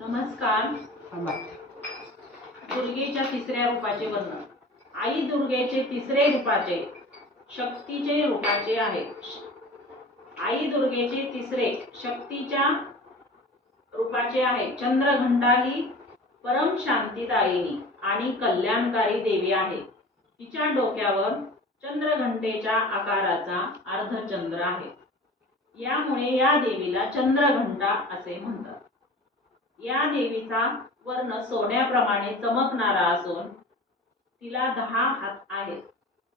नमस्कार. दुर्गेच्या तिसऱ्या रूपाचे वर्णन. आई दुर्गेचे तिसरे रूपाचे शक्तीचे रूपाचे आहे. आई दुर्गेचे तिसरे शक्तीच्या रूपाचे आहे. चंद्रघंटा ही परम शांतीदायिनी आणि कल्याणकारी देवी आहे. तिच्या डोक्यावर चंद्रघंटेच्या आकाराचा अर्धचंद्र आहे. यामुळे या देवीला चंद्रघंटा असे म्हणतात. या देवीचा वर्ण सोन्याप्रमाणे चमकणारा असून तिला 10 हात आहेत.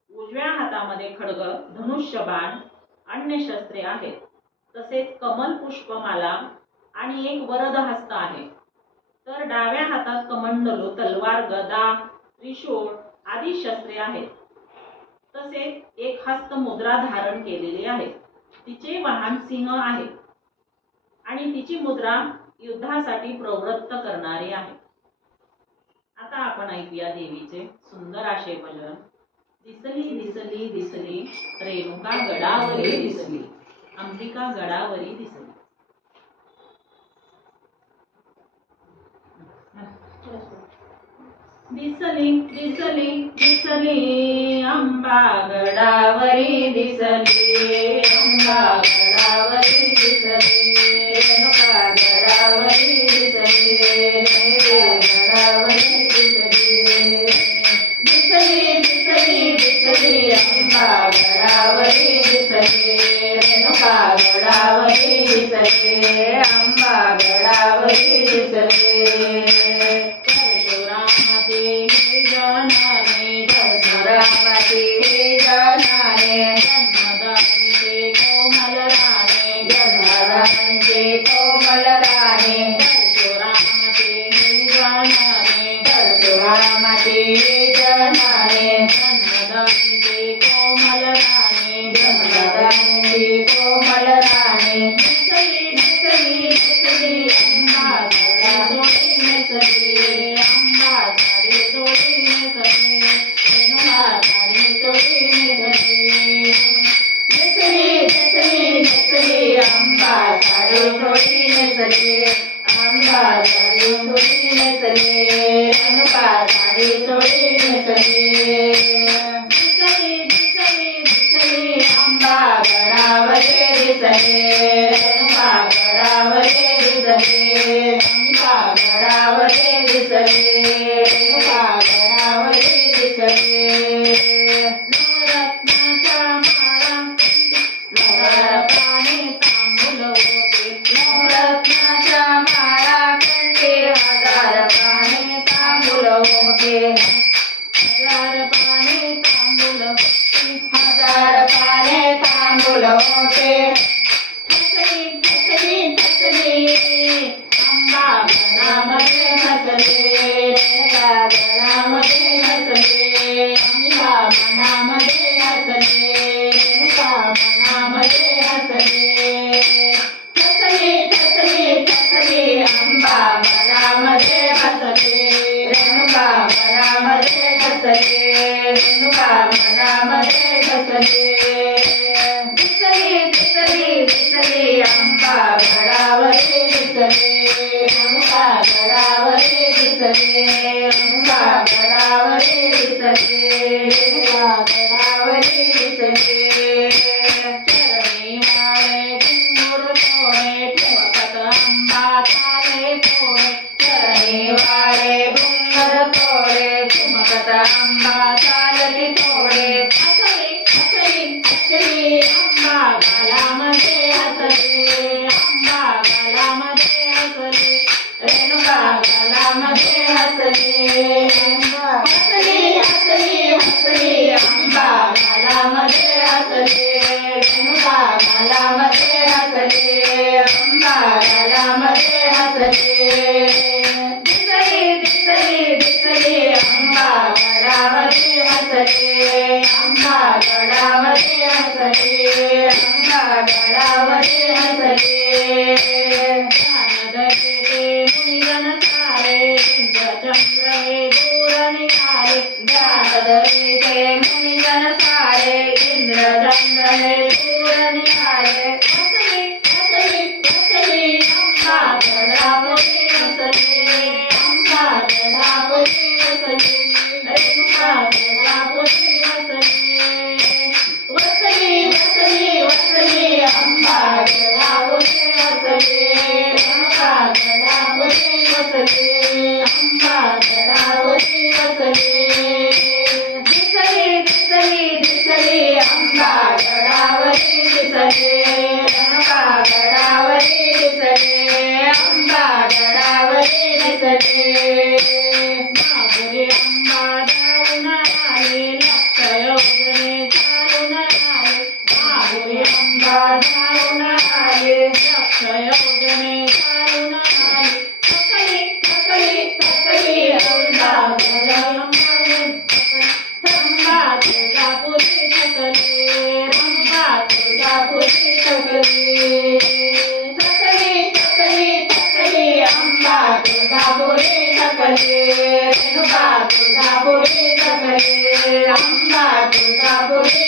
उजव्या हातामध्ये खड्ग, धनुष्यबाण, अन्य शस्त्रे आहेत. तसेच कमल पुष्पमाला आणि एक वरद हस्त आहे. तर डाव्या हातात कमंडलू, तलवार, गदा, त्रिशूळ आदी शस्त्रे आहेत. तसेच एक हस्त मुद्रा धारण केलेली आहे. तिचे वाहन सिंह आहे आणि तिची मुद्रा युद्धासाठी प्रवृत्त करणारी आहे. आता आपण ऐकूया देवीचे सुंदर असे भजन. दिसली दिसली दिसली रेणुका गडावरी दिसली, अंबिका गडावरी दिसली. दिसली दिसली दिसली अंबा गडावरी दिसली, अंबा गडावरी दिसली, रेणुका गडावरी दिसली, रेणुका गडावरी दिसली. दिसली दिसली दिसली अंबा गडावरी दिसली, रेणुका गडावरी दिसली, अंबा गडावरी दिसली. रामाची जनाने जन्मदानीचे कोमल राणे, जन्मदानीचे कोमल राणे. परशुरामाचे जनाने, परशुरामाचे जनाने जन्मदानीचे कोमल राणे, जन्मदानीचे कोमल राणे. दिसली दिसली दिसली अंबा गडावरी दिसली, अंबा गडावरी दिसली, रेणुका गडावरी दिसली. दिसली दिसली दिसली अंबा गडावरी दिसली, अंबा गडावरी दिसली, रेणुका गडावरी दिसली. दिसली दिसली दिसली अंबा गडावरी दिसली, रेणुका गडावरी दिसली, अंबा गडावरी दिसली, रेणुका गडावरी दिसली. नवरत्नाच्या माळा नवरत्नाने तांबूल होते, नवरत्नाच्या माळा कंठी, हजार पाने तांबूल होते, हजार पाने तांबूल होते, हजार पाने तांबूल होते. हसली हसली हसली अंबा गडामध्ये हसली, रेणुका गडामध्ये हसली, अंबा मनामध्ये हसली, रेणुका मनामध्ये हसली. हसली हसली हसली अंबा गडामध्ये हसली, रेणुका गडामध्ये हसली, रेणुका मनामध्ये हसली. दिसली दिसली दिसली अंबा गडावरी दिसली, रेणुका गडावरी दिसली, रेणुका गडावरी दिसली, रेणुका गडावरी दिसली. चरणी वाळे घुंगरू तोडे, ठेवत अंबा चाले थोडे, चरणी वाळे घुंगर तोडे, ठेवत अंबा चालती थोडे. हसली हसली हसली अंबा गालामध्ये हसली, अंबा गालामध्ये हसली, रेणुका गालामध्ये हसली, रेणुका संयोजने घालून आली थकली थकली थकली अंबा रंबा तुळजापुरी थकली रंबा तुळजापुरी थकली थकली थकली थकली अंबा तुळजापुरी थकली रेणुका तुळजापुरी थकली अंबा तुळजापुरी